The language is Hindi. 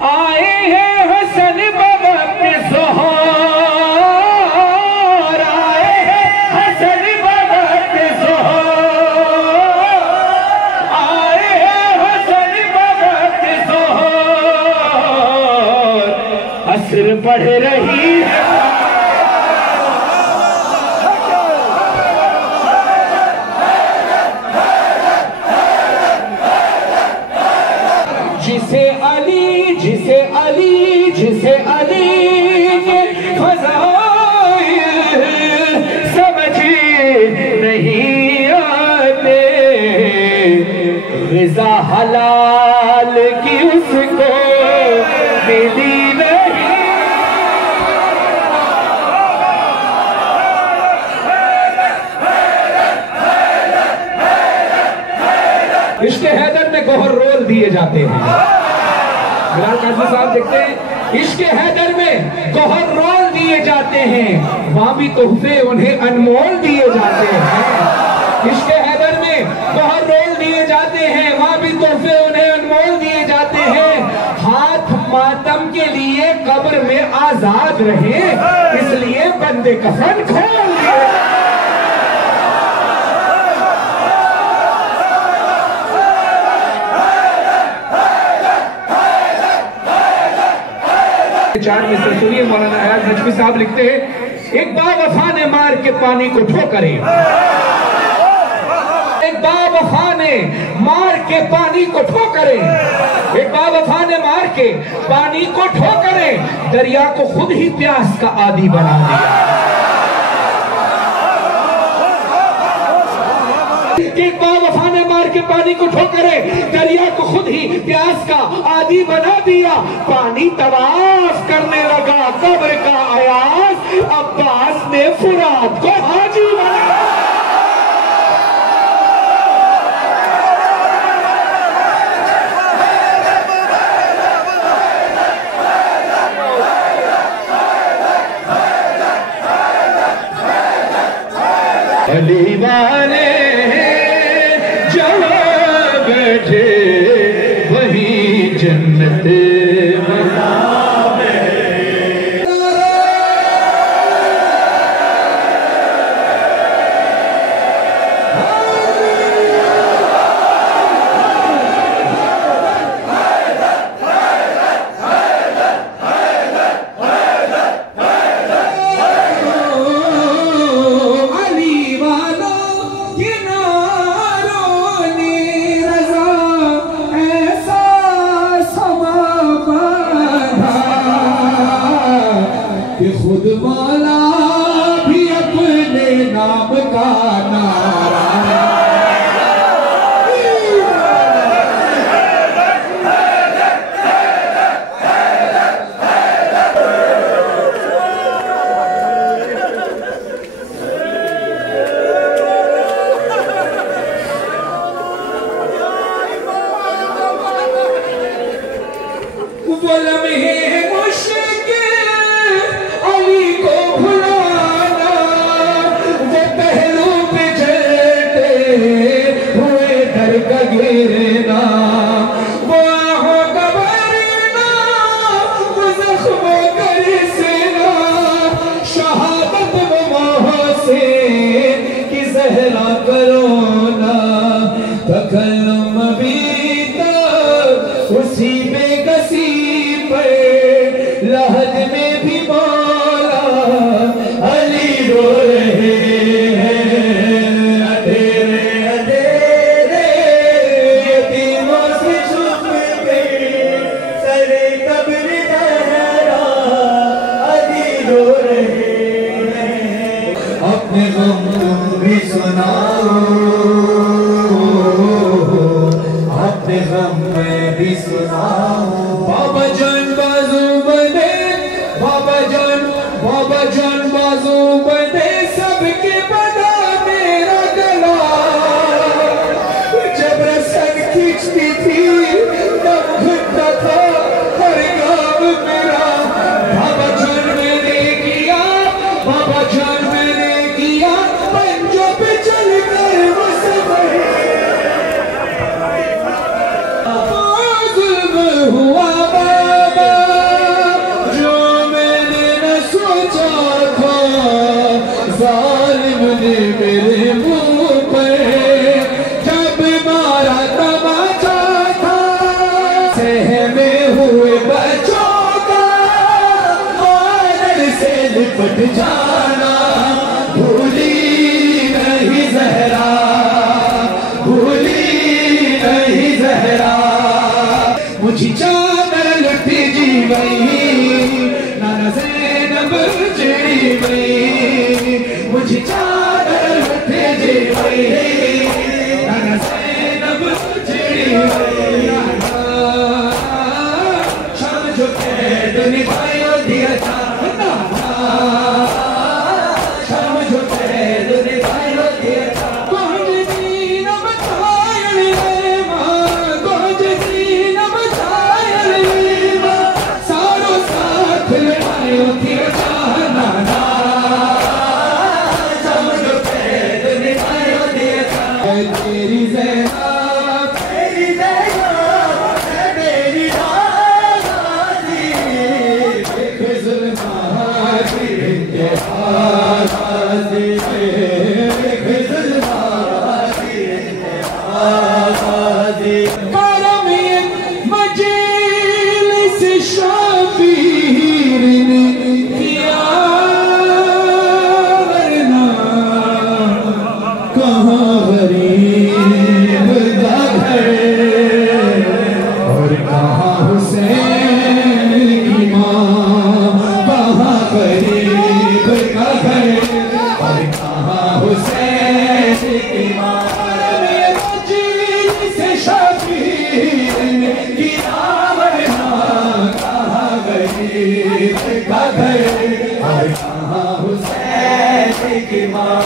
आए हैं हसन बवक्त ज़ोहर, आए हैं हसन बवक्त ज़ोहर, आए हैं हसन बवक्त ज़ोहर, असर बढ़ रही है। जिसे अली जिसे अली जिसे अली के फज़ाइल समझ नहीं आते, ग़िज़ा हलाल की उसको मिली नहीं। इश्क़ हैदर में गौहर रोल दिए जाते हैं। बिलाल काज़ी साहब देखते हैं, इश्क़ हैदर में गौहर रोल दिए जाते हैं, वहां भी तोहफे उन्हें अनमोल दिए जाते हैं। इश्क़ हैदर में गौहर रोल दिए जाते हैं, वहां भी तोहफे उन्हें अनमोल दिए जाते हैं। हाथ मातम के लिए कब्र में आजाद रहे, इसलिए बंदे कफन खोल दिए। चार में से सुनिए, मौलाना अयाज नजमी साहब लिखते हैं, एक बावफा ने मार के पानी को ठोकरे, एक बावफा ने मार के पानी को ठोकरे, एक बावफा ने मार के पानी को ठोकरे, दरिया को खुद ही प्यास का आदी बना दिया। एक बावफा ने मार के पानी को ठोकरे, दरिया को खुद ही प्यास का आदी बना दिया। पानी तवाफ करने लगा कब्र का अयाज, अब्बास ने फुरात को हाजी बना। अली वाले बैठे वही जन्नत बना। खुद मौला भी अपने नाम का नारा वो लम्हे गिरना, वो आहों का भरना, वो ज़ख्मों का रिसना, शहादत वो मोहसिन की ज़हरा करोना, तकल्लुम भी तक उसी बेकसी पे, लहद में भी मौला अली रो रहे हैं। पट जाना भूली नहीं ज़हरा, भूली नहीं ज़हरा। मुझी चादर लुटी जी वही नाना ज़ैनब चिड़ी वही, मुझी चादर लुटी जी वही नाना ज़ैनब चिड़ी वही। शाम जो कैद निभायो दिया चाहना, शाम जो कैद निभायो दिया तेरी ज़ैनब, तेरी ज़ैनब, तेरी आज़ादी, देख ज़ुल्फ़ाती के आज़ादी, देख ज़ुल्फ़ाती के आज़ादी। करम मजलिस शबीर ने किया वरना कहाँ गरीब का घर और कहाँ हुसैन की माँ, कहाँ गरीब का घर और कहाँ हुसैन की माँ। से शबीर की आवरना कहाँ गरीब का घर और कहाँ हुसैन की माँ।